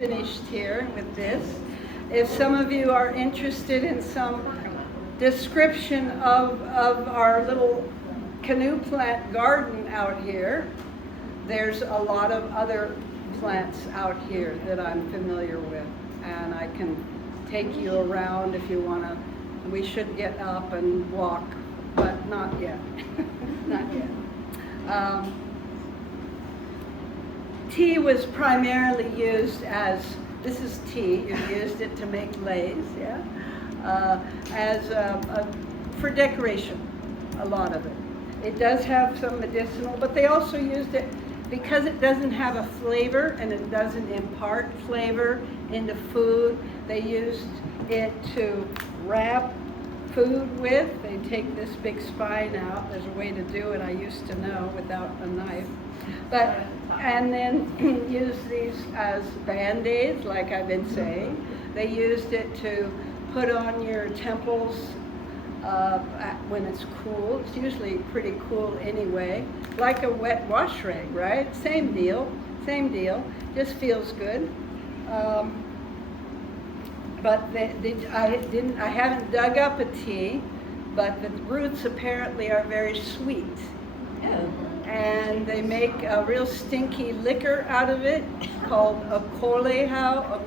Finished here with this. If some of you are interested in some description of our little canoe plant garden out here, there's a lot of other plants out here that I'm familiar with, and I can take you around if you want to. We should get up and walk, but not yet. Not yet. Tea was primarily used as, this is tea, you used it to make leis, yeah? For decoration, a lot of it. It does have some medicinal, but they also used it because it doesn't have a flavor and it doesn't impart flavor into food. They used it to wrap food with. They take this big spine out. There's a way to do it, I used to know, without a knife. And then use these as Band-Aids, like I've been saying. They used it to put on your temples when it's cool. It's usually pretty cool anyway. Like a wet wash rag, right? Same deal, just feels good. But I haven't dug up a tea, but the roots apparently are very sweet. Yeah. And they make a real stinky liquor out of it called akoleha.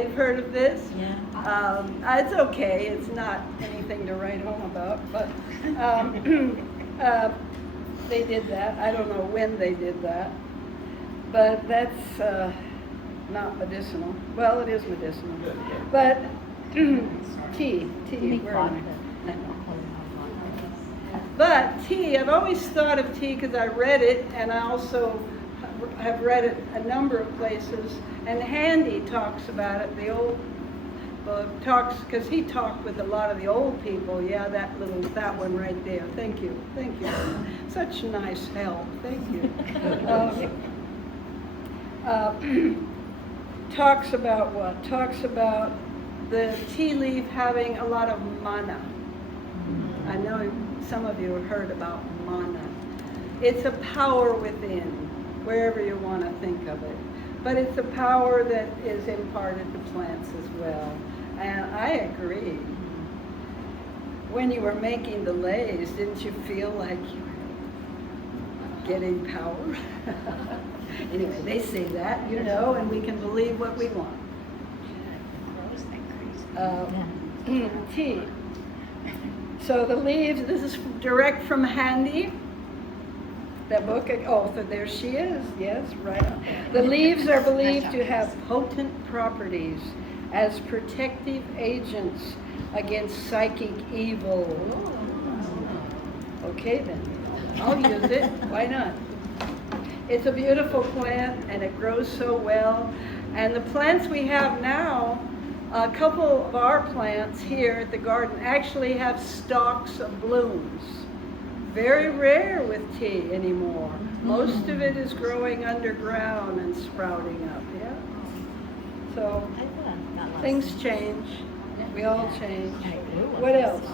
You've heard of this? Yeah. It's okay. It's not anything to write home about, but they did that. I don't know when they did that, but that's not medicinal. Well, it is medicinal, but tea. Where am I? But tea, I've always thought of tea because I read it, and I also have read it a number of places, and Handy talks about it, the old talks, because he talked with a lot of the old people. Yeah, that one right there. Thank you. Such nice help, thank you. Talks about what? Talks about the tea leaf having a lot of mana. I know some of you have heard about mana. It's a power within, wherever you want to think of it. But it's a power that is imparted to plants as well. And I agree. When you were making the leis, didn't you feel like you were getting power? Anyway, they say that, and we can believe what we want. Tea. So the leaves, this is direct from Handy, that book. Oh, so there she is. Yes, right. The leaves are believed to have potent properties as protective agents against psychic evil. Okay then, I'll use it. Why not? It's a beautiful plant and it grows so well. And the plants we have now, a couple of our plants here at the garden actually have stalks of blooms. Very rare with tea anymore. Most of it is growing underground and sprouting up, yeah? So things change. We all change. What else?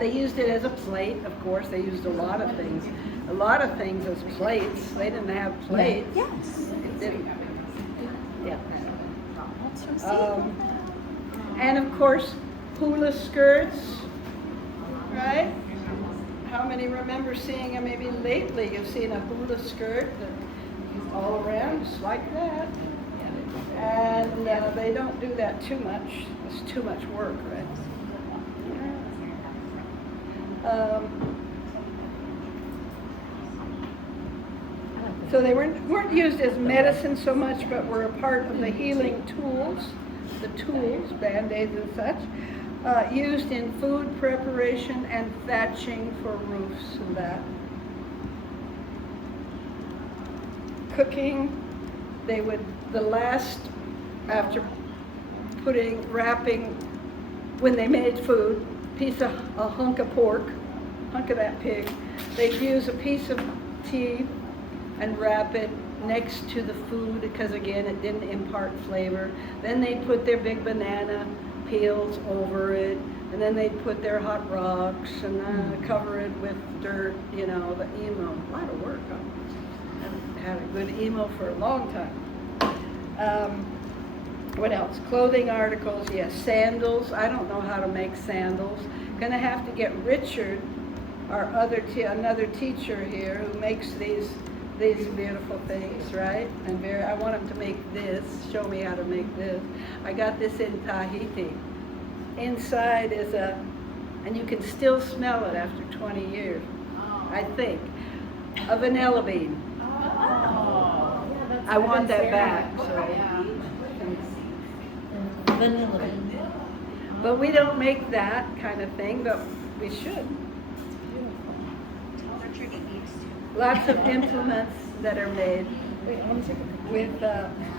They used it as a plate, of course. They used a lot of things. A lot of things as plates. They didn't have plates. Yes. It didn't. Yeah. And of course, hula skirts, right? How many remember seeing it? Maybe lately you've seen a hula skirt all around, just like that. And they don't do that too much. It's too much work, right? So they weren't used as medicine so much, but were a part of the healing tools, Band-Aids and such, used in food preparation and thatching for roofs and that. Cooking, they would, after wrapping, when they made food, a hunk of pork, hunk of that pig, they'd use a piece of tea and wrap it next to the food because, again, it didn't impart flavor. Then they'd put their big banana peels over it, and then they'd put their hot rocks and cover it with dirt, the emo. A lot of work, huh? had a good emo for a long time. What else? Clothing articles, yes. Sandals. I don't know how to make sandals. Gonna have to get Richard, our another teacher here, who makes these beautiful things, right? And I want him to make this. Show me how to make this. I got this in Tahiti. Inside is and you can still smell it after 20 years, I think, a vanilla bean. I want that back. So. Vanilla bean. But we don't make that kind of thing, but we should. Lots of implements that are made with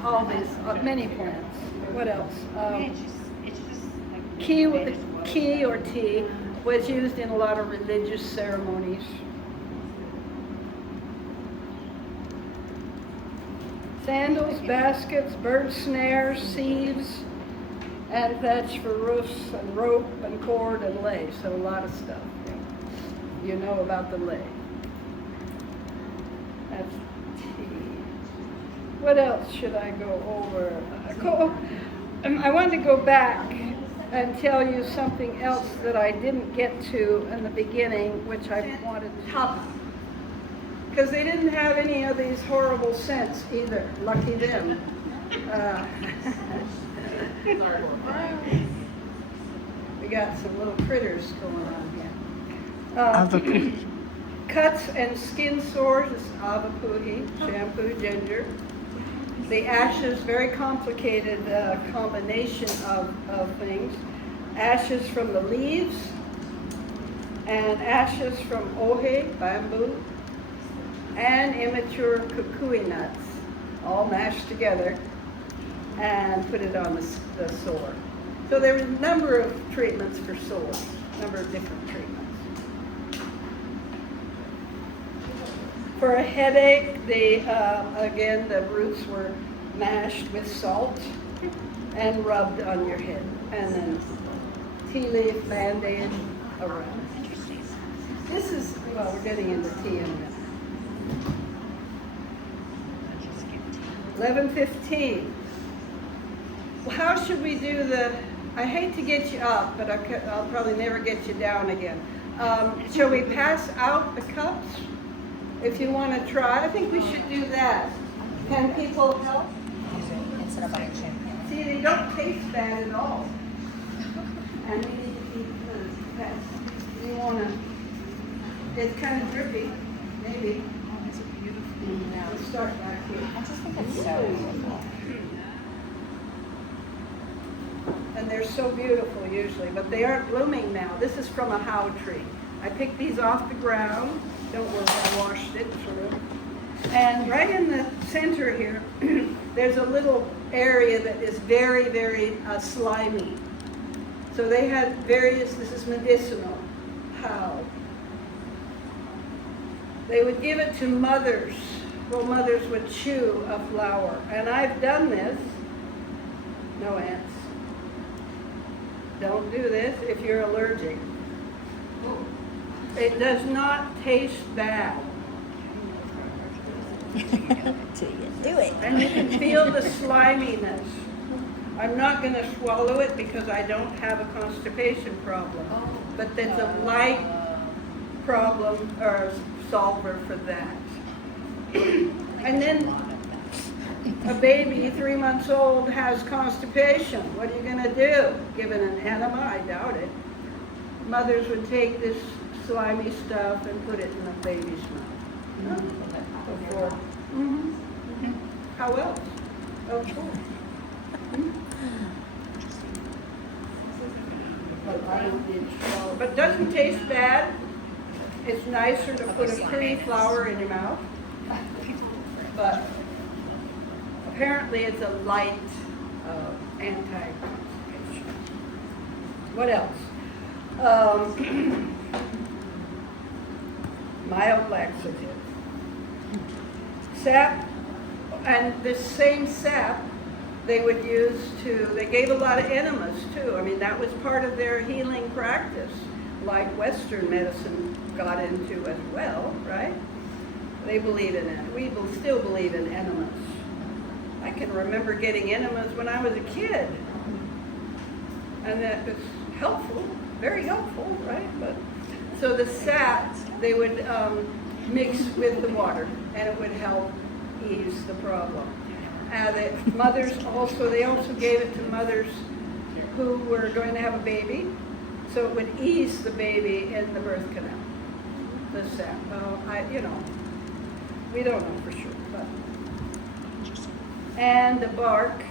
all these, many plants. What else? Key or tea was used in a lot of religious ceremonies. Sandals, baskets, bird snares, sieves, and thatch for roofs, and rope, and cord, and lay. So a lot of stuff. You know about the lay. That's tea. What else should I go over? I wanted to go back and tell you something else that I didn't get to in the beginning, which I wanted to talk about. Because they didn't have any of these horrible scents either. Lucky them. We got some little critters going on here. Cuts and skin sores is avapuhi, shampoo, ginger. The ashes, very complicated combination of things. Ashes from the leaves and ashes from ohe, bamboo, and immature kukui nuts, all mashed together and put it on the sore. So there was a number of treatments for sores, a number of different treatments. For a headache, again, the roots were mashed with salt and rubbed on your head, and then tea leaf band-aid around. This is, well, we're getting into tea in a minute. 11:15. Well, how should we do I hate to get you up, but I'll probably never get you down again. Shall we pass out the cups? If you want to try, I think we should do that. Can people help? Instead of buying champagne. See, they don't taste bad at all. And we need to keep because you want to, it's kind of drippy, maybe. Oh, it's beautiful. Now we'll start back here. I just think it's so beautiful. And they're so beautiful usually, but they aren't blooming now. This is from a how tree. I picked these off the ground. Don't worry, I washed it through. And right in the center here, there's a little area that is very, very slimy. So they had various, this is medicinal, how. They would give it to mothers. Well, mothers would chew a flower. And I've done this. No ants. Don't do this if you're allergic. It does not taste bad. Do it. And you can feel the sliminess. I'm not going to swallow it because I don't have a constipation problem. But there's a light problem or solver for that. And then a baby 3 months old has constipation. What are you going to do? Give it an enema? I doubt it. Mothers would take this slimy stuff and put it in the baby's mouth. Before. How else? Of course. But it doesn't taste bad. It's nicer to put a pretty flower in your mouth. But apparently it's a light anti-constipation. What else? Mild laxative. Sap, and this same sap they would use they gave a lot of enemas too. I mean, that was part of their healing practice, like Western medicine got into as well, right? They believe in it. We still believe in enemas. I can remember getting enemas when I was a kid. And that was helpful, very helpful, right? But so the sap, they would mix with the water, and it would help ease the problem. The mothers also, they also gave it to mothers who were going to have a baby, so it would ease the baby in the birth canal. The sap. We don't know for sure, but. And the bark,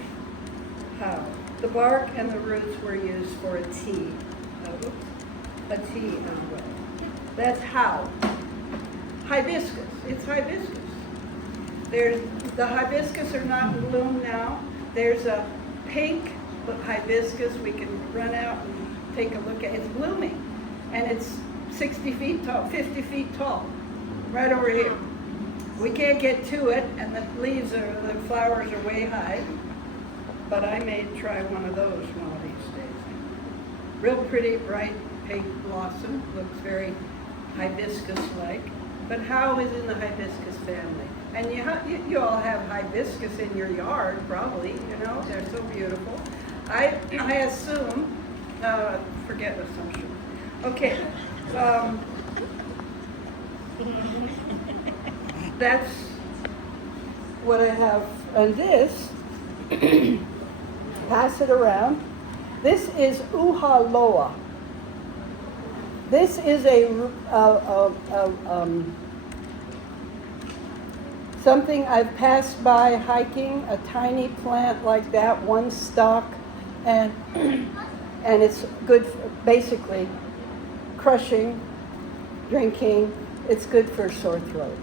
how? The bark and the roots were used for a tea. A tea as well. That's how. Hibiscus. It's hibiscus. The hibiscus are not in bloom now. There's a pink hibiscus we can run out and take a look at. It's blooming, and it's 60 feet tall, 50 feet tall, right over here. We can't get to it, and the flowers are way high, but I may try one of those one of these days. Real pretty, bright pink blossom, looks very hibiscus-like, but how is in the hibiscus family? And you all have hibiscus in your yard, probably, they're so beautiful. I assume, forget assumption. Okay. That's what I have. And this, pass it around. This is uhaloa. This is something I've passed by hiking, a tiny plant like that, one stalk, and it's good for basically crushing, drinking. It's good for sore throat.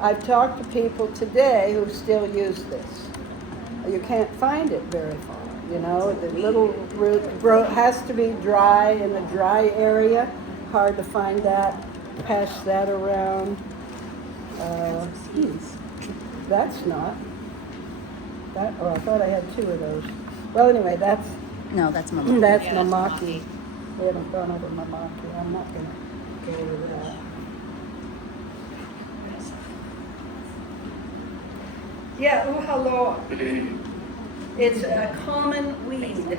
I've talked to people today who still use this. You can't find it very far, the little root has to be dry in a dry area. Hard to find that. Pass that around. That's not. I thought I had two of those. Well, anyway, that's mamaki. That's mamaki. We haven't gone over mamaki. I'm not going to go over that. Yeah, uhaloa. It's a common weed.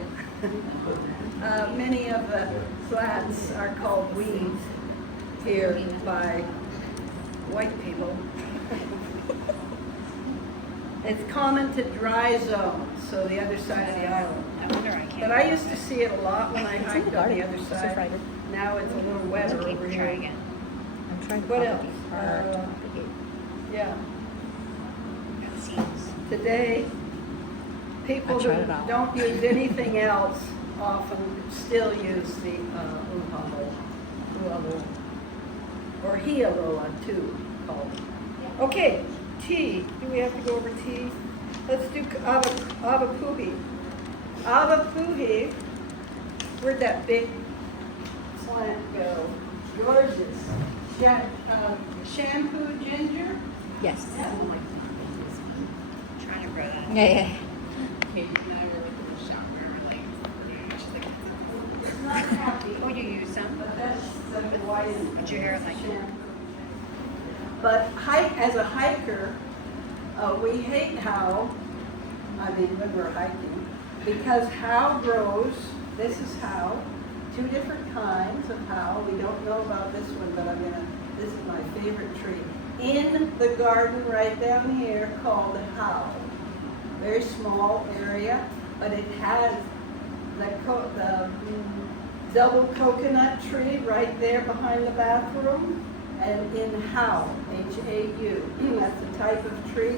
Many of the flats are called weeds here by white people. It's common to dry zones, so the other side of the island. But I used to see it a lot when I hiked on the other side. Now it's a little wetter over here. I'm trying to What else? Yeah. Today, people who don't use anything else often still use the uhaloa, or hialoa too, called. Okay, tea. Do we have to go over tea? Let's do avapuhi. Avapuhi, where'd that big plant go? Gorgeous. Shampoo ginger? Yes. Trying to grow that. Yeah. It's not happy. Oh, you use some? But that's the Hawaiian. Would your hair like shampoo. But as a hiker, we hate when we're hiking, because how grows, this is how, two different kinds of how. We don't know about this one, but this is my favorite tree. In the garden right down here called how. Very small area, but it has the double coconut tree right there behind the bathroom, and in how, H-A-U. That's a type of tree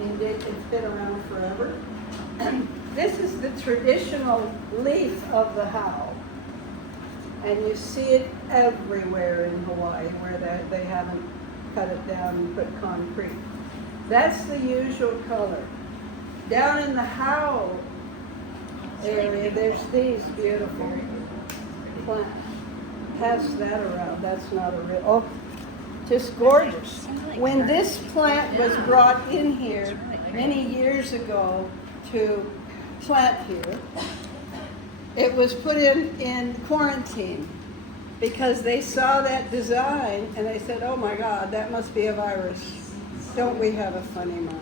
it's been around forever. This is the traditional leaf of the how, and you see it everywhere in Hawaii where they haven't cut it down and put concrete. That's the usual color. Down in the how area, there's these beautiful plants. Pass that around. That's not a real, just gorgeous. When this plant was brought in here many years ago to plant here, it was put in quarantine because they saw that design and they said, oh my God, that must be a virus. Don't we have a funny mind?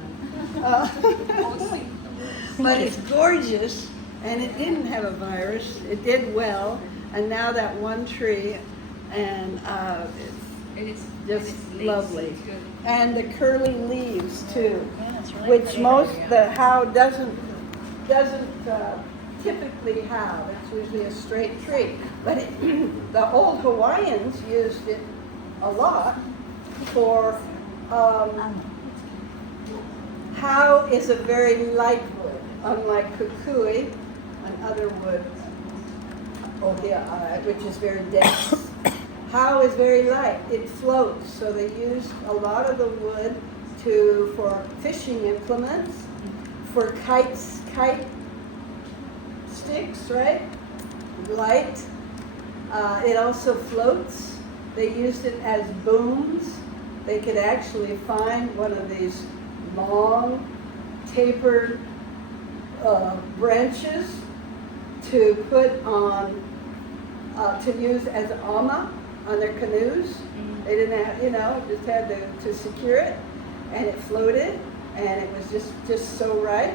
But it's gorgeous, and it didn't have a virus. It did well, and now that one tree, and it's just lovely. And the curly leaves too, which the how doesn't typically have. It's usually a straight tree. But the old Hawaiians used it a lot for, how is a very light wood, unlike kukui and other wood, which is very dense. How is very light, it floats. So they used a lot of the wood for fishing implements, for kite sticks, right? Light. It also floats. They used it as booms. They could actually find one of these long, tapered branches to put on, to use as ama on their canoes. They didn't have, just had to secure it, and it floated, and it was just so right.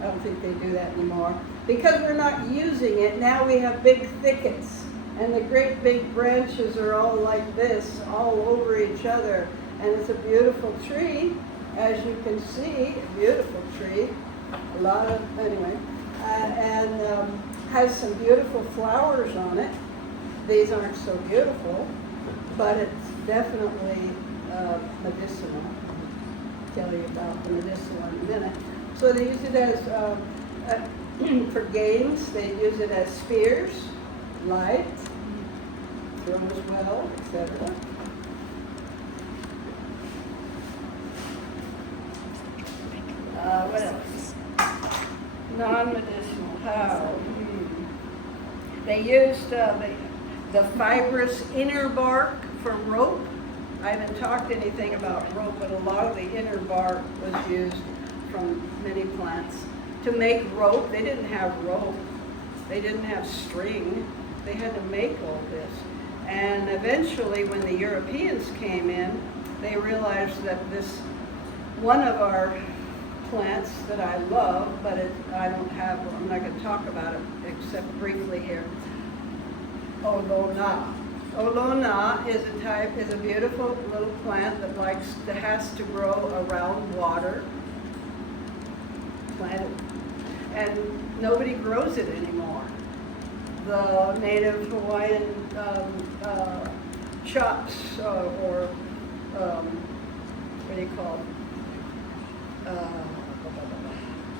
I don't think they do that anymore. Because we're not using it, now we have big thickets, and the great big branches are all like this, all over each other, and it's a beautiful tree, as you can see, a beautiful tree, a lot of, anyway, and has some beautiful flowers on it. These aren't so beautiful, but it's definitely medicinal. I'll tell you about the medicinal in a minute. So they use it as, for games, they use it as spears, light, throws well, etc. What else? Non-medicinal, how? They used the fibrous inner bark for rope. I haven't talked anything about rope, but a lot of the inner bark was used from many plants to make rope. They didn't have rope. They didn't have string. They had to make all this. And eventually, when the Europeans came in, they realized that this, one of our plants that I love, but I don't have, I'm not going to talk about it except briefly here, Olona. Olona is a beautiful little plant that has to grow around water. Planted. And nobody grows it anymore. The native Hawaiian chops or what do you call it?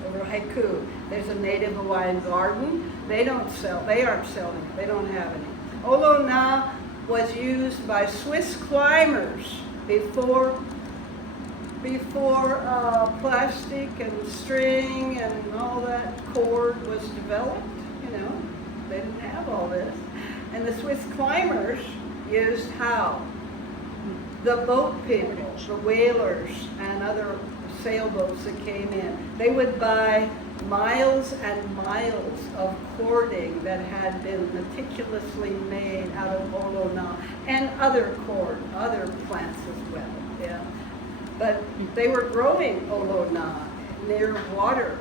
Over haiku. There's a native Hawaiian garden. They aren't selling it. They don't have any. Olona was used by Swiss climbers before plastic and string and all that cord was developed. They didn't have all this. And the Swiss climbers used how? The boat people, the whalers, and other sailboats that came in. They would buy miles and miles of cording that had been meticulously made out of olona and other plants as well. Yeah, but they were growing olona near water,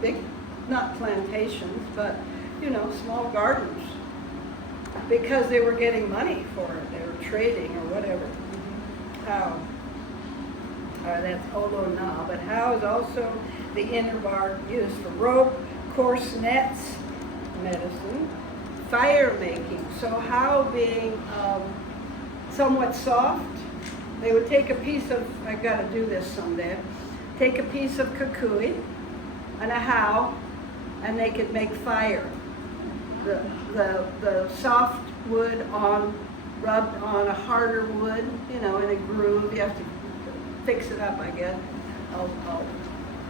big, not plantations, but small gardens, because they were getting money for it. They were trading or whatever. How? That's olona, but how is also the inner bark used for rope, coarse nets, medicine, fire making. So how being somewhat soft, they would take a piece of, I've got to do this someday, take a piece of kukui and a how, and they could make fire. The soft wood rubbed on a harder wood, in a groove. You have to fix it up, I guess.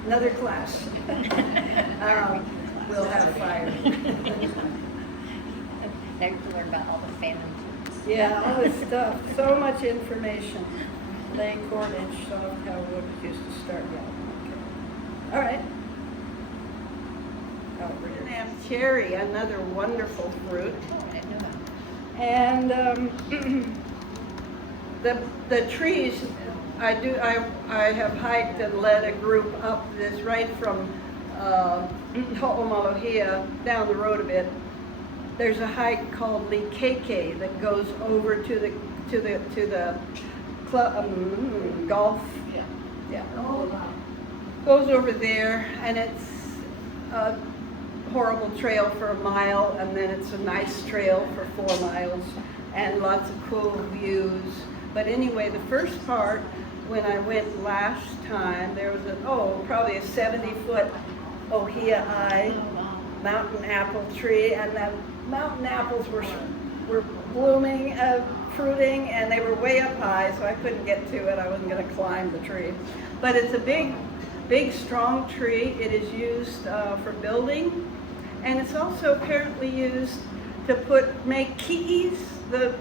Another class. We'll have fire. Now you can learn about all the famine foods. Yeah, all this stuff. So much information. Lay cordage, soft how wood used to start. Yeah. Okay. All right. We're going to have cherry, another wonderful fruit. Oh, I didn't know And the trees, I have hiked and led a group up this right from Ho'omalohia down the road a bit. There's a hike called Likeke that goes over to the golf. Yeah. Goes over there, and it's a horrible trail for a mile, and then it's a nice trail for 4 miles, and lots of cool views. But anyway, the first part, when I went last time, there was probably a 70-foot ohia mountain apple tree, and the mountain apples were blooming, fruiting, and they were way up high, so I couldn't get to it. I wasn't going to climb the tree. But it's a big, strong tree. It is used for building, and it's also apparently used to make keys, the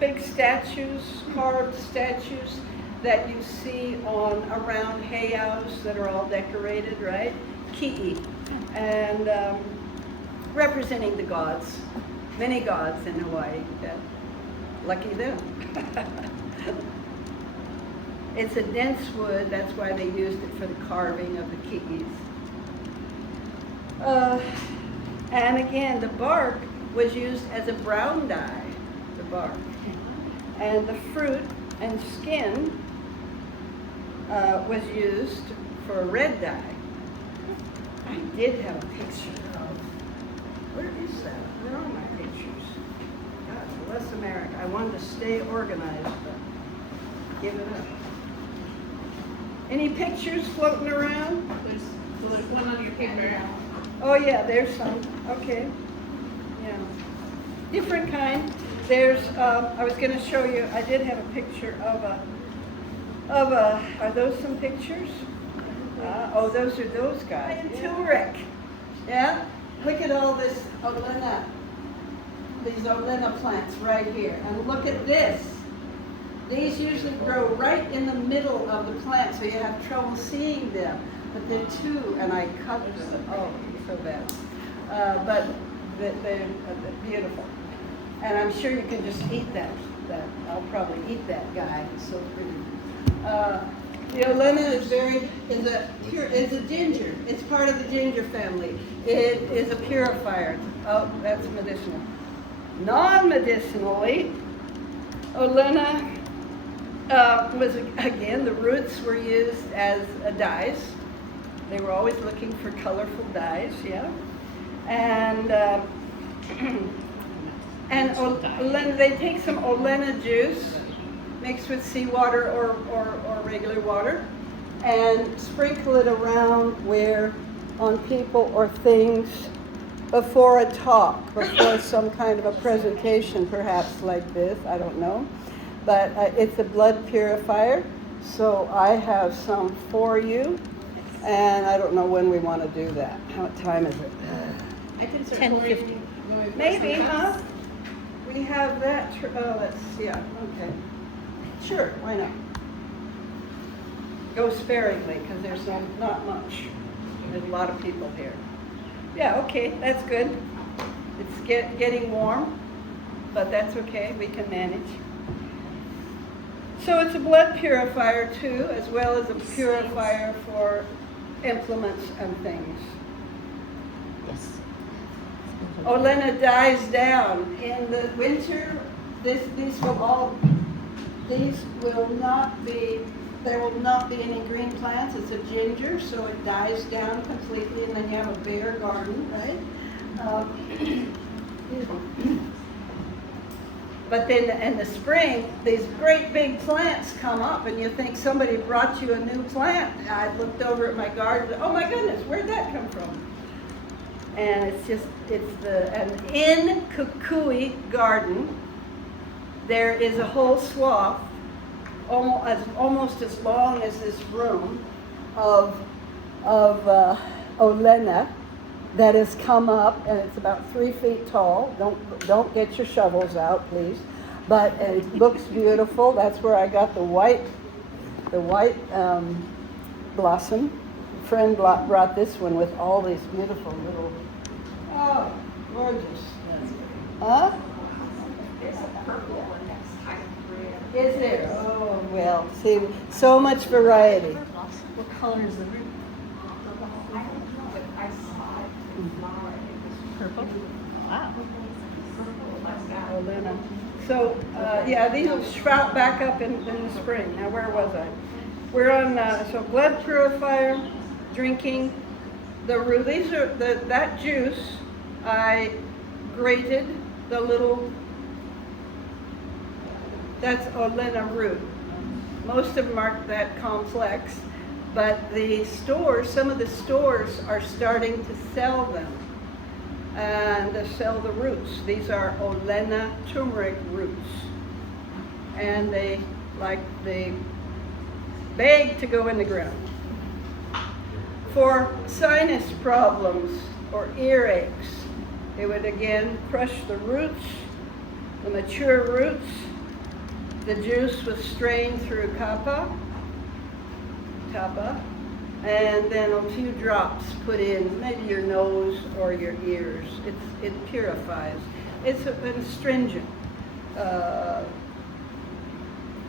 big statues, carved statues that you see around heiaus that are all decorated, right? Ki'i, and representing the gods, many gods in Hawaii. Yeah. Lucky them. It's a dense wood, that's why they used it for the carving of the ki'is. And again, the bark was used as a brown dye, the bark. And the fruit and skin was used for a red dye. I did have a picture of, where is that? Where are my pictures? Gosh, bless America. I wanted to stay organized, but give it up. Any pictures floating around? There's one on your paper. Oh yeah, there's some. Okay. Yeah. Different kind. There's, I was going to show you, I did have a picture of are those some pictures? Those are those guys. And Tilric. Yeah? Look at all this Olena, these Olena plants right here. And look at this. These usually grow right in the middle of the plant, so you have trouble seeing them. But they're and I cut them. Oh, so bad. But they're beautiful. And I'm sure you can just eat that. I'll probably eat that guy. It's so pretty. The Olena is a ginger. It's part of the ginger family. It is a purifier. Oh, that's medicinal. Non-medicinally, Olena was, again, the roots were used as dyes. They were always looking for colorful dyes, yeah. And Olena, they take some Olena juice mixed with seawater or regular water and sprinkle it around on people or things before a talk, before some kind of a presentation, perhaps like this, I don't know. But it's a blood purifier, so I have some for you, and I don't know when we want to do that. What time is it? I can start 10:50. Maybe, huh? We have that, let's see, yeah, okay. Sure, why not? Go sparingly, because there's not much. There's a lot of people here. Yeah, okay, that's good. It's getting warm, but that's okay, we can manage. So it's a blood purifier too, as well as a purifier for implements and things. Yes. Olena dies down. In the winter, there will not be any green plants. It's a ginger, so it dies down completely, and then you have a bare garden, right? But then in the spring, these great big plants come up, and you think somebody brought you a new plant. I looked over at my garden, oh my goodness, where'd that come from? And and in Kukui Garden, there is a whole swath, almost as long as this room, of Olena that has come up, and it's about 3 feet tall. Don't get your shovels out, please. But it looks beautiful. That's where I got the white blossom. A friend brought this one with all these beautiful little, oh, gorgeous. Huh? There's a purple one that's kind of rare. Is there? Oh, well, see, so much variety. What color is the root? I don't know, but I saw it in flower. It was Purple? Wow. purple like that. Olena. So, yeah, these will sprout back up in the spring. Now, where was I? We're on, so blood purifier, drinking, the root. These are, that juice, I grated the little, that's Olena root. Most of them aren't that complex, but the stores, some of the stores are starting to sell them. And to sell the roots. These are Olena turmeric roots. And they beg to go in the ground. For sinus problems or earaches, they would again crush the roots, the mature roots. The juice was strained through tapa, and then a few drops put in maybe your nose or your ears. It purifies. It's an astringent.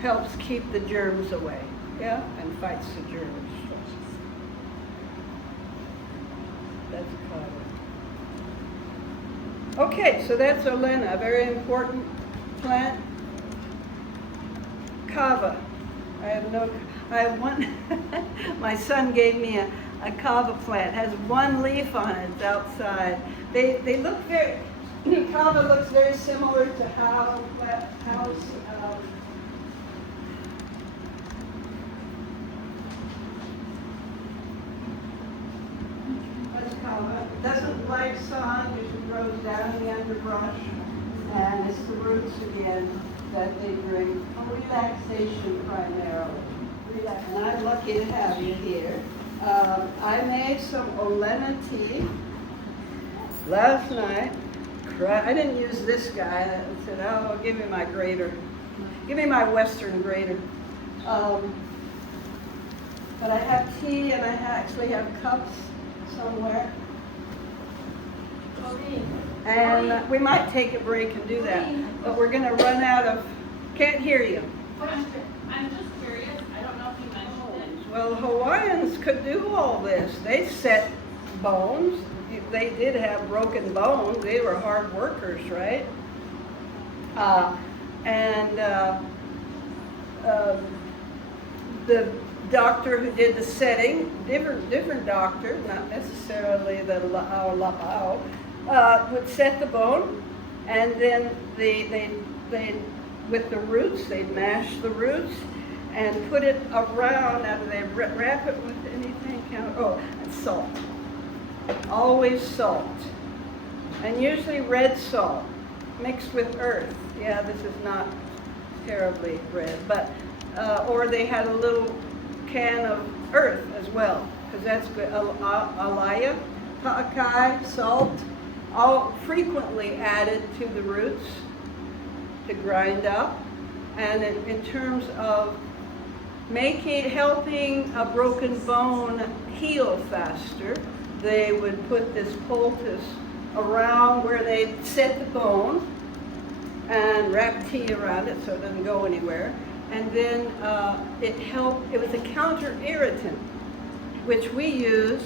Helps keep the germs away, yeah, and fights the germs. That's kava. Okay, so that's Olena, a very important plant. Kava. I have one, my son gave me a kava plant. It has one leaf on it, it's outside. They look very, kava looks very similar to house, what's kava? It doesn't like sun, usually grows down in the underbrush. And it's the roots again that they bring relaxation primarily. And I'm lucky to have you here. I made some Olena tea last night. I didn't use this guy. I said, oh, give me my grater. Give me my Western grater. But I have tea and I actually have cups somewhere. And we might take a break and do that. But we're going to run out of, can't hear you. I'm just curious, I don't know if you mentioned it. Well, Hawaiians could do all this. They set bones. They did have broken bones. They were hard workers, right? The doctor who did the setting, different doctor, not necessarily the la'au, would set the bone, and then they with the roots, they'd mash the roots and put it around, and they wrap it with anything, and salt. Always salt. And usually red salt mixed with earth. Yeah, this is not terribly red, but, or they had a little can of earth as well, because that's good. Alaya, pa'akai, salt, all frequently added to the roots to grind up. And in terms of helping a broken bone heal faster, they would put this poultice around where they set the bone and wrap tea around it so it doesn't go anywhere. And then it was a counter irritant, which we use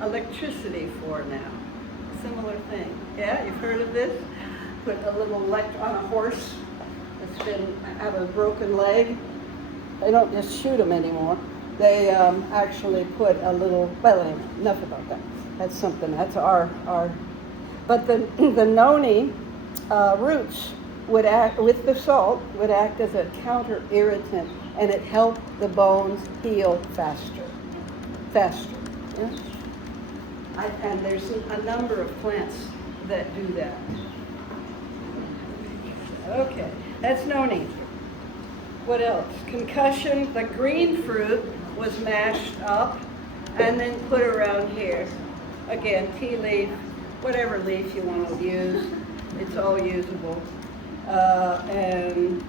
electricity for now. Similar thing. Yeah, you've heard of this? Put a little on a horse that's been have a broken leg. They don't just shoot them anymore. They actually put a little, well, anyway, enough about that. That's something, that's our but the noni roots would act, with the salt, would act as a counter irritant, and it helped the bones heal faster. Yeah? And there's a number of plants that do that. Okay, that's noni. What else? Concussion, the green fruit was mashed up and then put around here. Again, tea leaf, whatever leaf you want to use, it's all usable. And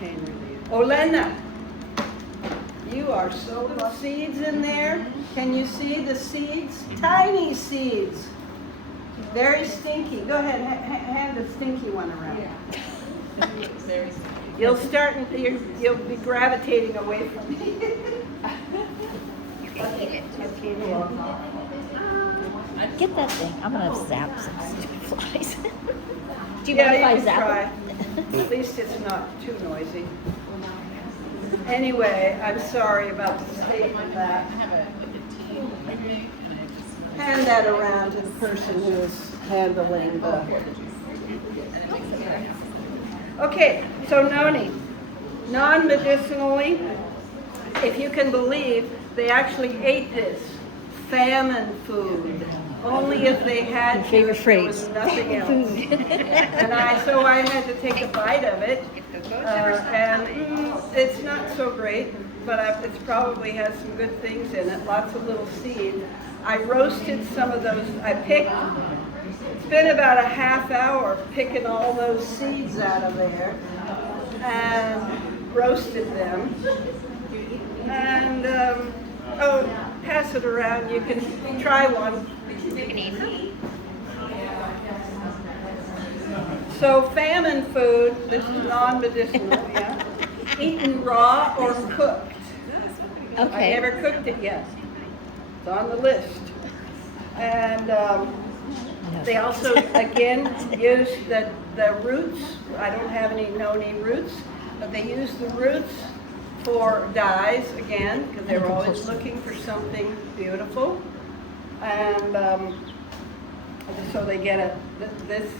pain relief. Olena, you are so little seeds in there. Can you see the seeds? Tiny seeds. Very stinky. Go ahead, hand the stinky one around. You'll start, you'll be gravitating away from me. Get that thing. I'm gonna zap some stupid flies. Do you Yeah, mind if I you can zap try. them? At least it's not too noisy. Anyway, I'm sorry about the state of that. Hand that around to the person who is handling the... Okay, so noni, non-medicinally, if you can believe, they actually ate this famine food. Only if they had to, favorite there was phrase. nothing else. And so I had to take a bite of it, and it's not so great, but it probably has some good things in it, lots of little seeds. I roasted some of those, it's been about a half hour picking all those seeds out of there, and roasted them. And, pass it around, you can try one. So famine food, this is non-medicinal, yeah, eaten raw or cooked. Okay. I never cooked it yet. It's on the list. And they also, again, use the roots. I don't have any noni roots, but they use the roots for dyes, again, because they're always looking for something beautiful. And so they get this,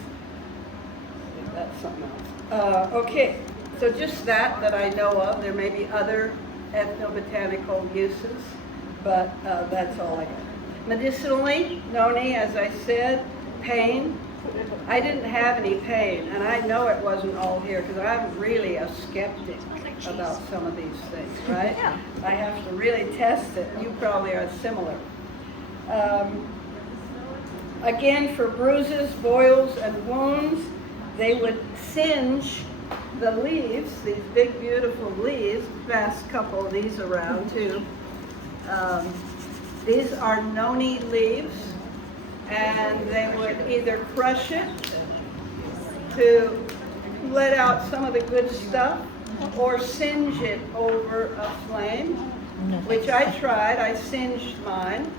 that's something else. Okay, so just that I know of. There may be other ethnobotanical uses, but that's all I got. Medicinally, noni, as I said, pain. I didn't have any pain, and I know it wasn't all here because I'm really a skeptic about some of these things, right? Yeah. I have to really test it. You probably are similar. Again, for bruises, boils, and wounds, they would singe the leaves, these big, beautiful leaves. Pass a couple of these around, too. These are noni leaves, and they would either crush it to let out some of the good stuff, or singe it over a flame, which I tried. I singed mine,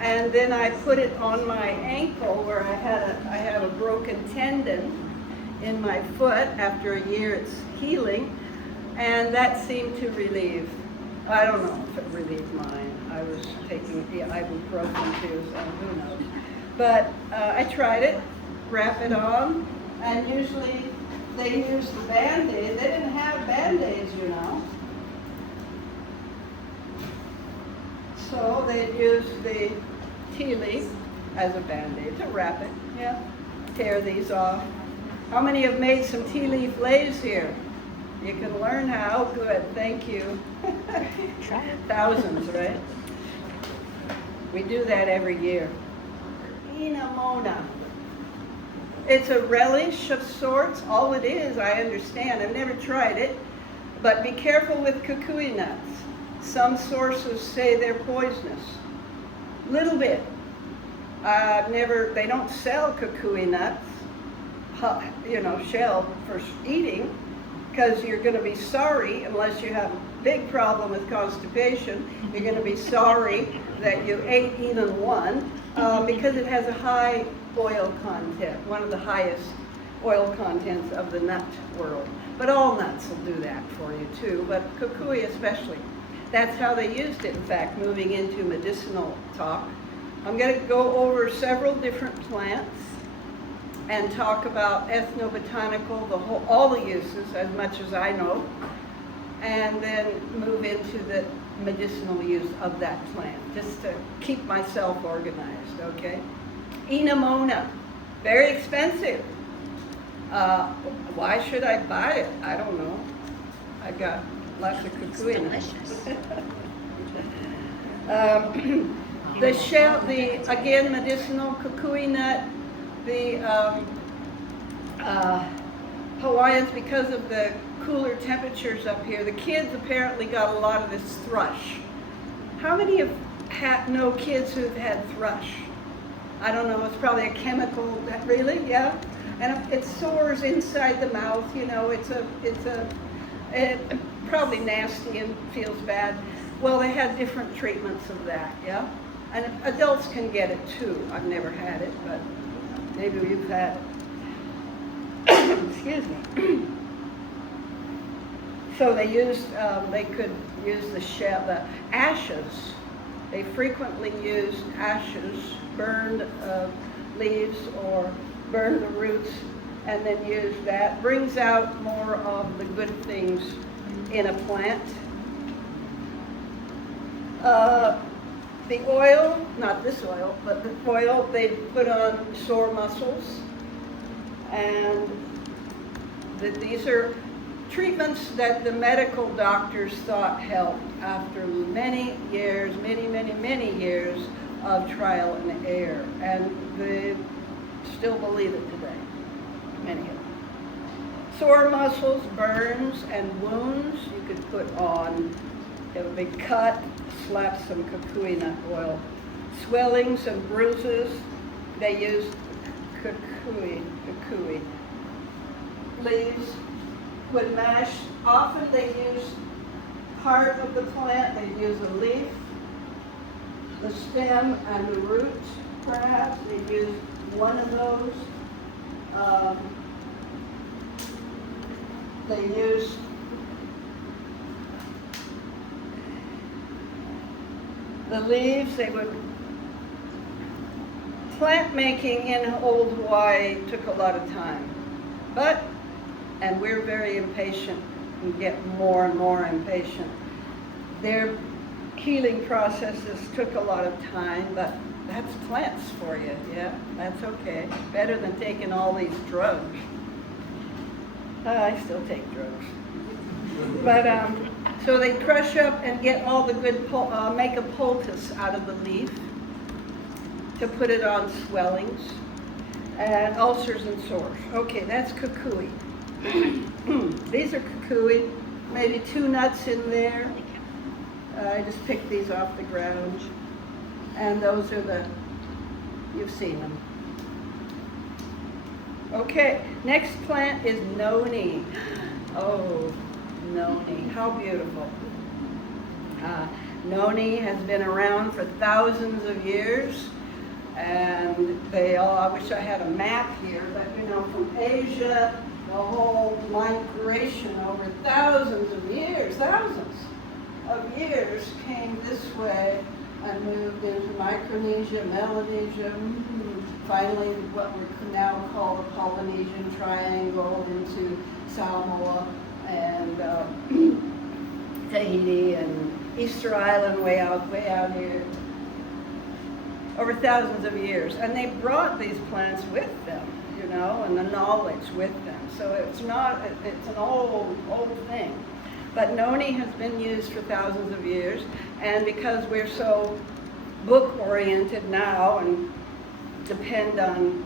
and then I put it on my ankle where I have a broken tendon in my foot. After a year it's healing, and that seemed to relieve. I don't know if it relieved mine. I was taking the ibuprofen too, so who knows. But I tried it, wrap it on, and usually they used the Band-Aid. They didn't have Band-Aids, you know. So they'd use the tea leaf as a Band-Aid to wrap it, yeah. Tear these off. How many have made some tea leaf lays here? You can learn how. Good, thank you. Thousands, right? We do that every year. Ethnobotanical. It's a relish of sorts. All it is, I understand. I've never tried it, but be careful with kukui nuts. Some sources say they're poisonous. Little bit. They don't sell kukui nuts, shelled for eating, because you're going to be sorry, unless you have a big problem with constipation, you're going to be sorry that you ate even one, because it has a high oil content, one of the highest oil contents of the nut world. But all nuts will do that for you too, but kukui especially. That's how they used it, in fact, moving into medicinal talk. I'm going to go over several different plants and talk about ethnobotanical, all the uses, as much as I know, and then move into the medicinal use of that plant, just to keep myself organized, okay? Ethnobotanical, very expensive. Why should I buy it? I don't know. I got lots of kukui nuts. The shell, again, medicinal kukui nut, the Hawaiians, because of the cooler temperatures up here, the kids apparently got a lot of this thrush. How many know kids who've had thrush? I don't know, it's probably a chemical, really, yeah? And it sores inside the mouth, you know, it's probably nasty and feels bad. Well, they had different treatments of that, yeah? And adults can get it too. I've never had it, but maybe you've had it. Excuse me. So they could use the ashes. They frequently used ashes, burned leaves or burn the roots, and then use that. Brings out more of the good things in a plant. The oil, not this oil, but the oil they put on sore muscles. And these are treatments that the medical doctors thought helped after many years, many years of trial and error. And they still believe it today, many of them. Sore muscles, burns, and wounds you could put on. It would be cut, slap some kukui nut oil. Swellings and bruises, they used kukui leaves. Would mash, often they use part of the plant, they use a leaf, the stem, and the roots, perhaps. They use one of those. They use the leaves. They would, plant making in old Hawaii took a lot of time, and we're very impatient and get more and more impatient. Their healing processes took a lot of time, but that's plants for you, yeah? That's okay. Better than taking all these drugs. I still take drugs. But, so they crush up and get all the good, make a poultice out of the leaf to put it on swellings and ulcers and sores. Okay, that's kukui. These are kukui, maybe 2 nuts in there. I just picked these off the ground. And those are you've seen them. Okay, next plant is noni. Oh, noni, how beautiful. Noni has been around for thousands of years. And I wish I had a map here, but you know, from Asia, the whole migration over thousands of years came this way and moved into Micronesia, Melanesia, finally what we now call the Polynesian Triangle, into Samoa and Tahiti and Easter Island way out here. Over thousands of years. And they brought these plants with them, you know, and the knowledge with them. So it's an old thing. But noni has been used for thousands of years, and because we're so book-oriented now and depend on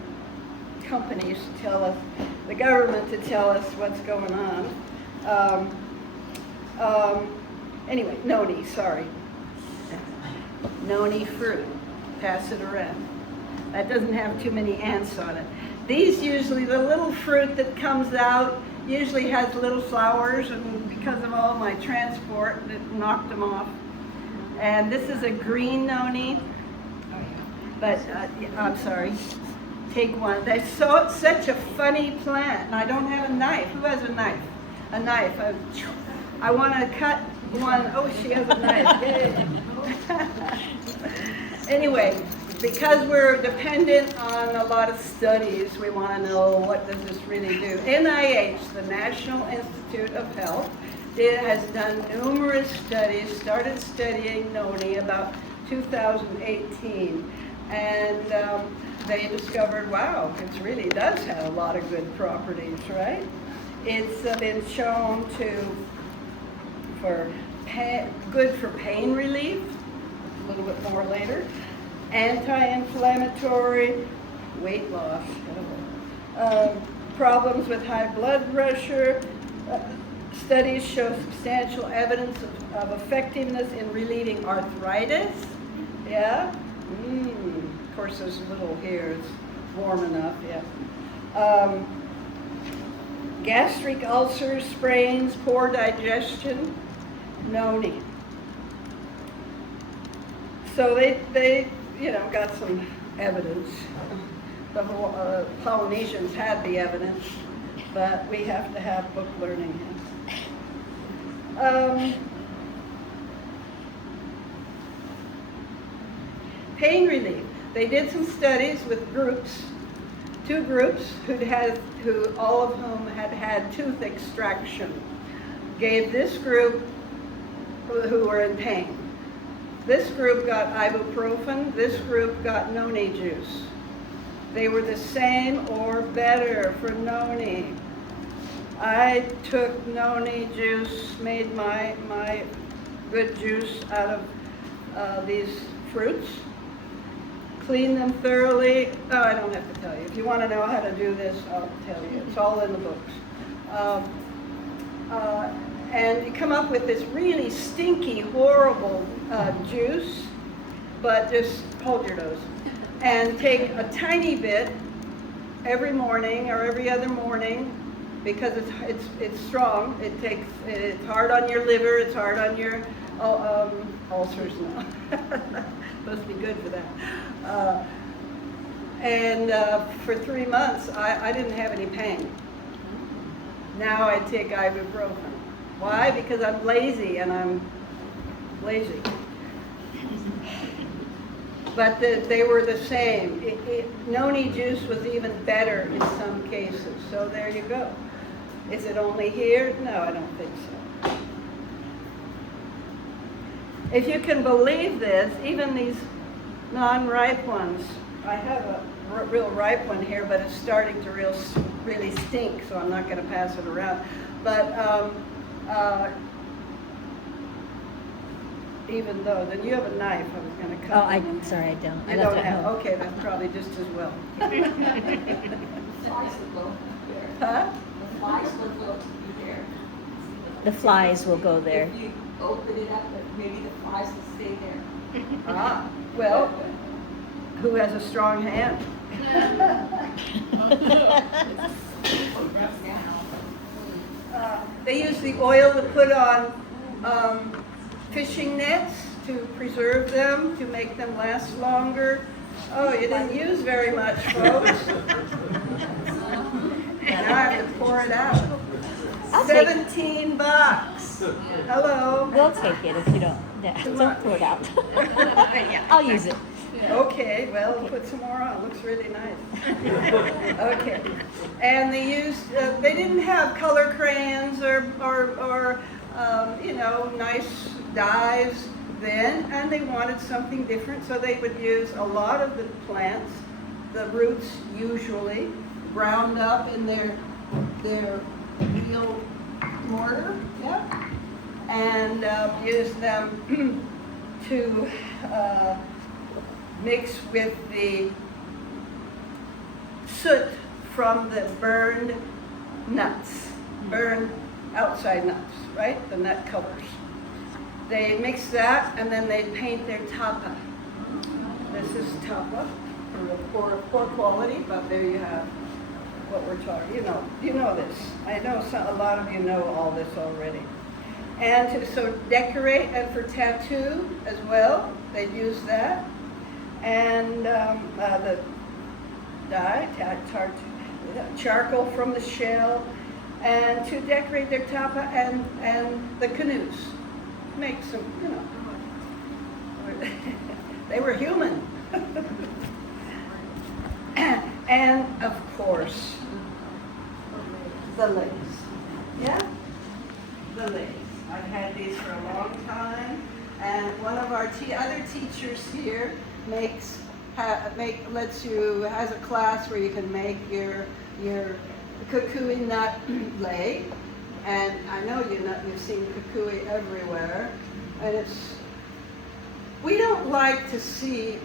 companies to tell us, the government to tell us what's going on. Anyway, noni, sorry. Noni fruit. Pass it around. That doesn't have too many ants on it. These usually, the little fruit that comes out usually has little flowers, and because of all my transport, it knocked them off. And this is a green noni, but I'm sorry, take one. It's such a funny plant, and I don't have a knife. Who has a knife? A knife. I want to cut one. Oh, she has a knife. Yay. Anyway, because we're dependent on a lot of studies, we want to know, what does this really do? NIH, the National Institute of Health, has done numerous studies, started studying noni about 2018, and they discovered, wow, it really does have a lot of good properties, right? It's been shown good for pain relief, a little bit more later, anti-inflammatory, weight loss, problems with high blood pressure. Studies show substantial evidence of effectiveness in relieving arthritis. Yeah, of course, there's a little here, it's warm enough, yeah. Gastric ulcers, sprains, poor digestion, noni. So they got some evidence. The Polynesians had the evidence, but we have to have book learning. Pain relief. They did some studies with groups, 2 groups who all of whom had tooth extraction. Gave this group who were in pain. This group got ibuprofen. This group got noni juice. They were the same or better for noni. I took noni juice, made my good juice out of these fruits. Clean them thoroughly. Oh, I don't have to tell you. If you want to know how to do this, I'll tell you. It's all in the books. And you come up with this really stinky, horrible juice, but just hold your nose. And take a tiny bit every morning or every other morning, because it's strong. It's hard on your liver. It's hard on your ulcers now. Supposed to be good for that. And for 3 months, I didn't have any pain. Now I take ibuprofen. Why? Because I'm lazy and I'm lazy. But they were the same. Noni juice was even better in some cases. So there you go. Is it only here? No, I don't think so. If you can believe this, even these non-ripe ones, I have a real ripe one here, but it's starting to really stink, so I'm not going to pass it around. But even though, then you have a knife, I was going to cut. Oh, I'm sorry, I don't. You don't have, okay, that's probably just as well. The flies would go there. Huh? The flies would go there. The flies will go there. If you open it up, maybe the flies will stay there. Ah, well, who has a strong hand? They use the oil to put on fishing nets to preserve them, to make them last longer. Oh, you didn't use very much, folks. Now I have to pour it out. I'll take it. $17. Hello. We'll take it if you don't. Yeah, don't throw it out. I'll use it. Okay, well, put some more on. Looks really nice. Okay, and they used. They didn't have color crayons or nice dyes then, and they wanted something different, so they would use a lot of the plants, the roots usually, ground up in their wheel mortar, yeah, and use them to mix with the soot from the burned nuts, burned outside nuts, right? The nut covers. They mix that and then they paint their tapa. This is tapa, poor quality, but there you have what we're talking. You know this. I know a lot of you know all this already. And to decorate and for tattoo as well, they'd use that. And the dye, charcoal from the shell, and to decorate their tapa and the canoes. Make some, they were human. And of course, the lace. Yeah? The lace. I've had these for a long time, and one of our other teachers here has a class where you can make your kukui nut lei, and I know you've seen kukui everywhere, and we don't like to see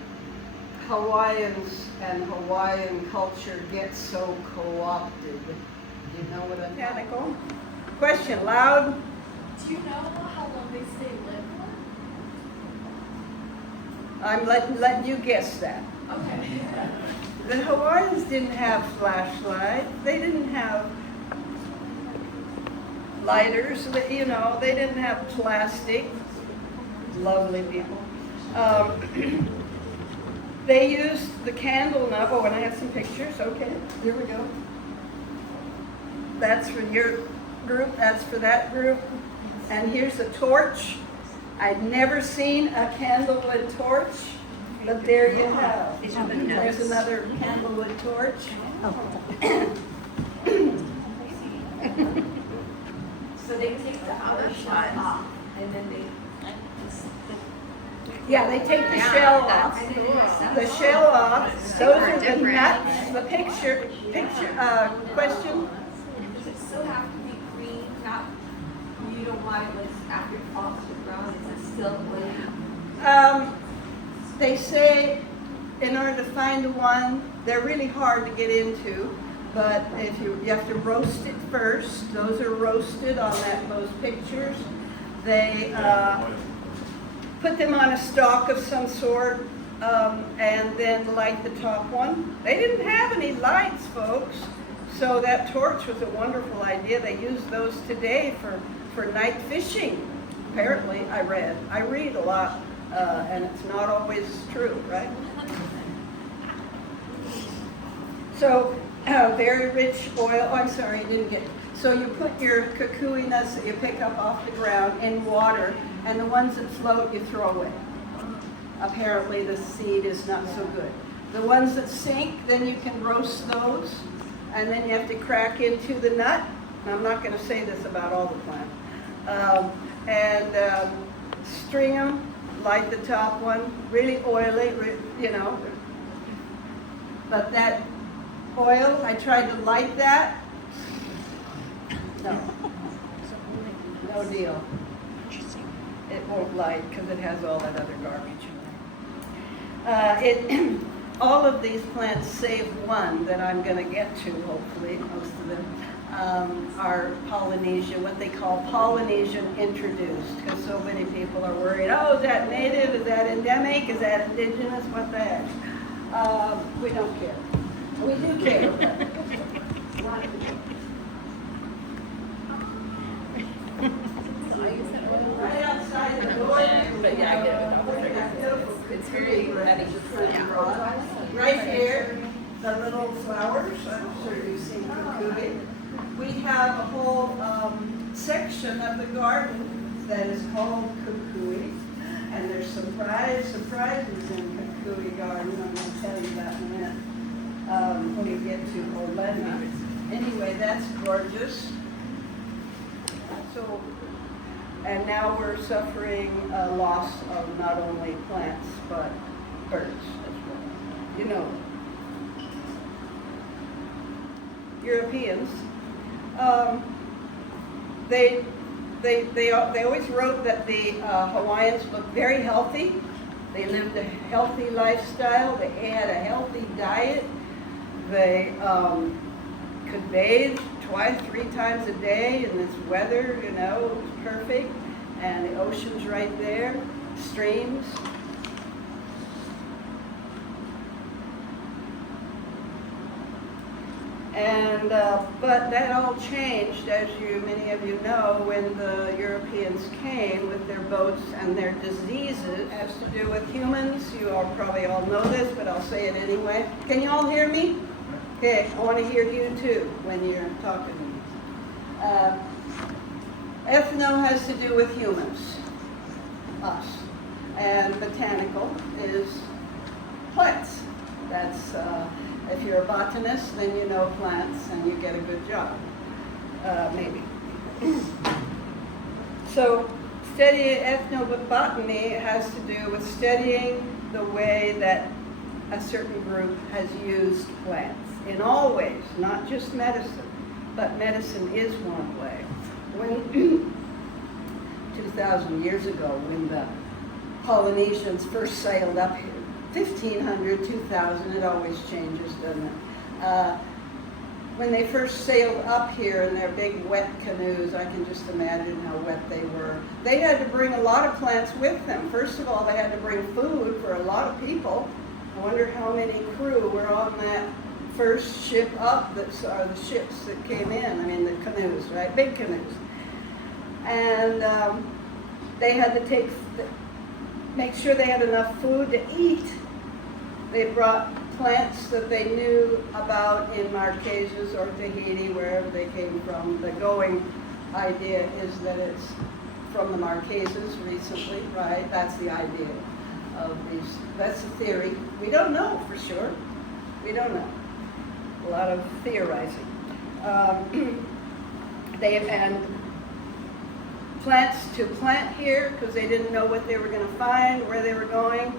Hawaiians and Hawaiian culture get so co-opted. Do you know what I'm Botanical? Question, loud. Do you know how long they stay live I'm letting you guess that. Okay. The Hawaiians didn't have flashlights. They didn't have lighters. You know, they didn't have plastic. Lovely people. They used the candle nut. Oh, and I have some pictures. Okay, here we go. That's for your group. That's for that group. And here's a torch. I'd never seen a candlewood torch, but there you have. There's another candlewood torch. So they take the outer shell off, and then they. Yeah, they take the shell off. The shell off. Those are the nuts. The picture. Question. Does it still have to be green? Not, you don't want it with after it falls to the ground. Is it still green? They say in order to find the one, they're really hard to get into, but if you have to roast it first. Those are roasted on those pictures. They put them on a stalk of some sort and then light the top one. They didn't have any lights, folks, so that torch was a wonderful idea. They use those today for night fishing. Apparently, I read a lot, and it's not always true, right? So, very rich oil. Oh, I'm sorry, I didn't get it. So you put your kukui nuts that you pick up off the ground in water, and the ones that float you throw away. Apparently, the seed is not so good. The ones that sink, then you can roast those, and then you have to crack into the nut. And I'm not going to say this about all the plants. String them, light the top one, really oily, you know. But that oil, I tried to light that. No deal. It won't light because it has all that other garbage in there. All of these plants, save one that I'm going to get to, hopefully, most of them, are Polynesian, what they call Polynesian introduced, because so many people are worried, oh, is that native, is that endemic, is that indigenous, what the heck? We don't care. We do care. Right outside the door, But yeah, I get it. It's very ready. right here, the little flowers, I'm sure you've seen kukui. We have a whole section of the garden that is called kukui, and there's surprises in kukui garden. I'm going to tell you that in a minute when we get to Olena. Anyway, that's gorgeous. So, and now we're suffering a loss of not only plants but birds as well. You know, Europeans, they always wrote that the Hawaiians looked very healthy. They lived a healthy lifestyle. They had a healthy diet. They could bathe 3 times a day in this weather, you know, it was perfect. And the ocean's right there, streams. And, but that all changed, as many of you know, when the Europeans came with their boats and their diseases. It has to do with humans. You all probably all know this, but I'll say it anyway. Can you all hear me? Okay, I want to hear you too when you're talking to me. Ethno has to do with humans, us. And botanical is plants. That's, if you're a botanist, then you know plants and you get a good job, maybe. So studying ethnobotany has to do with studying the way that a certain group has used plants in all ways, not just medicine, but medicine is one way. When 2,000 years ago, when the Polynesians first sailed up here, 1,500, 2,000, it always changes, doesn't it? when they first sailed up here in their big wet canoes, I can just imagine how wet they were. They had to bring a lot of plants with them. First of all, they had to bring food for a lot of people. I wonder how many crew were on that first ship up, the ships that came in, I mean the canoes, right? Big canoes. And they had to make sure they had enough food to eat. They brought plants that they knew about in Marquesas or Tahiti, wherever they came from. The going idea is that it's from the Marquesas recently, right? That's the idea of these, that's the theory. We don't know for sure. We don't know. A lot of theorizing. And plants to plant here because they didn't know what they were going to find, where they were going.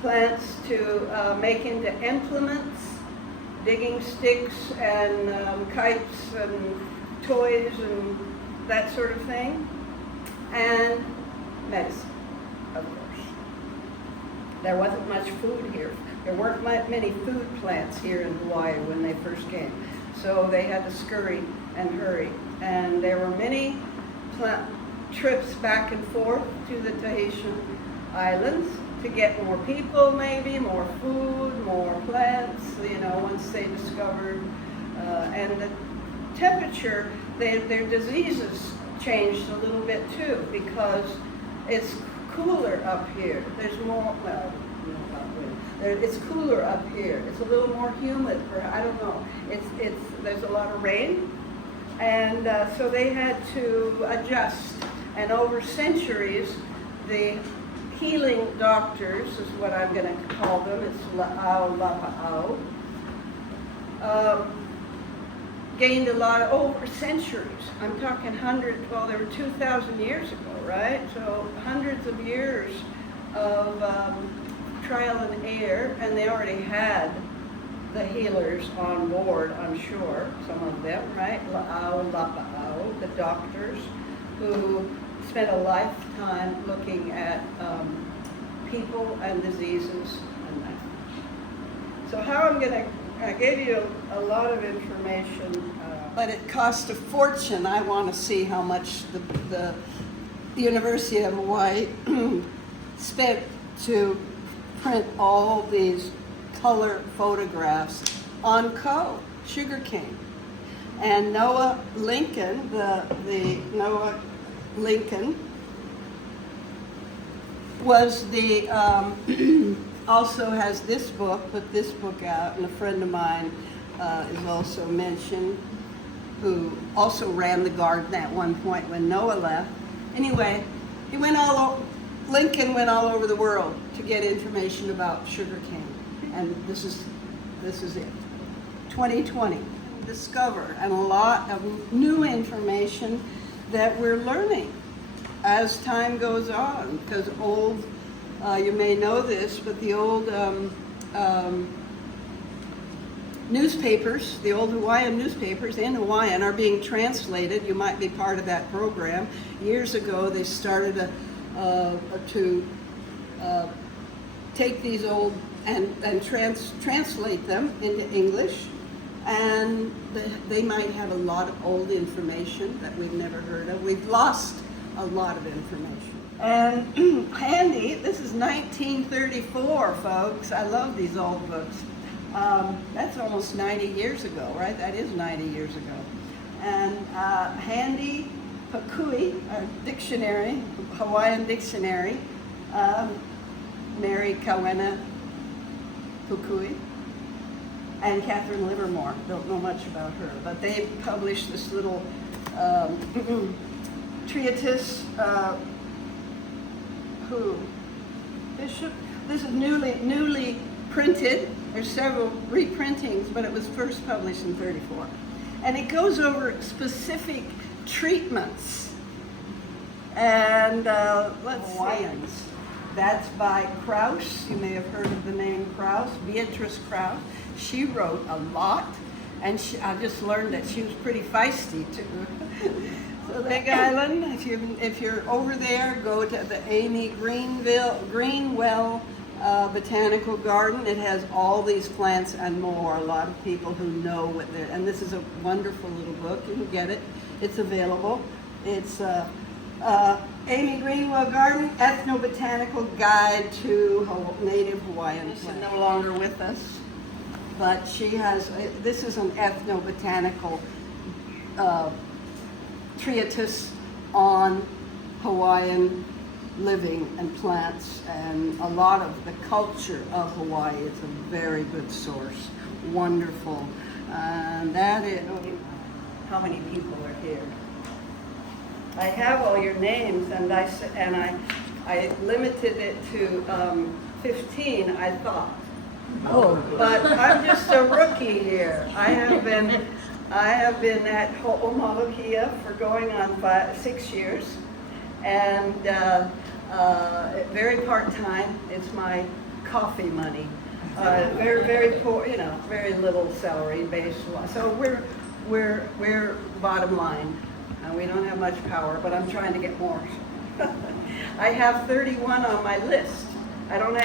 Plants to make into implements, digging sticks and kites and toys and that sort of thing, and medicine, of course. There wasn't much food here. There weren't many food plants here in Hawaii when they first came, so they had to scurry and hurry. And there were many trips back and forth to the Tahitian islands to get more people, maybe, more food, more plants, you know, once they discovered, and the temperature, their diseases changed a little bit too, because it's cooler up here. There's more, well, not really. It's cooler up here. It's a little more humid, I don't know. There's a lot of rain, and so they had to adjust. And over centuries, the healing doctors is what I'm going to call them. It's La'au Lapa'au. Gained a lot over centuries. I'm talking hundreds, well, they were 2,000 years ago, right? So hundreds of years of trial and error, and they already had the healers on board, I'm sure, some of them, right? La'au Lapa'au, the doctors who spent a lifetime looking at people and diseases and that. So how I'm going to, I gave you a lot of information, but it cost a fortune. I want to see how much the University of Hawaii spent to print all these color photographs on sugarcane. And Noah Lincoln, the Noah Lincoln was the, also has this book, put this book out, and a friend of mine is also mentioned, who also ran the garden at one point when Noah left. Anyway, Lincoln went all over the world to get information about sugarcane, and this is it. 2020, discover, and a lot of new information that we're learning as time goes on, because you may know this, but the old newspapers, the old Hawaiian newspapers in Hawaiian are being translated. You might be part of that program. Years ago, they started to take these old and translate them into English, and they might have a lot of old information that we've never heard of. We've lost a lot of information. And handy, this is 1934, folks. I love these old books. That's almost 90 years ago, right? That is 90 years ago. And handy Pakui, a dictionary, Hawaiian dictionary, Mary Kawena Pukui, and Catherine Livermore. Don't know much about her, but they published this little treatise. Bishop? This is newly printed. There's several reprintings, but it was first published in '34. And it goes over specific treatments. And let's Hawaiians. That's by Krauss. You may have heard of the name Krauss, Beatrice Krauss. She wrote a lot, and I just learned that she was pretty feisty too. So Big Island, if you're over there, go to the Amy Greenwell botanical garden. It has all these plants and more. A lot of people who know what they're, and this is a wonderful little book. You can get it. It's available. It's Amy Greenwell Garden, Ethnobotanical Guide to Native Hawaiian Plants. She's no longer with us, but she has, this is an ethnobotanical treatise on Hawaiian living and plants, and a lot of the culture of Hawaii. It's a very good source. Wonderful. And that is, how many people are here? I have all your names, and I limited it to 15, I thought. Oh. But I'm just a rookie here. I have been at Ho'omaluhia for going on 6 years, and very part-time. It's my coffee money. Very poor, you know, very little salary base. So we're bottom line. We don't have much power, but I'm trying to get more. I have 31 on my list. I don't have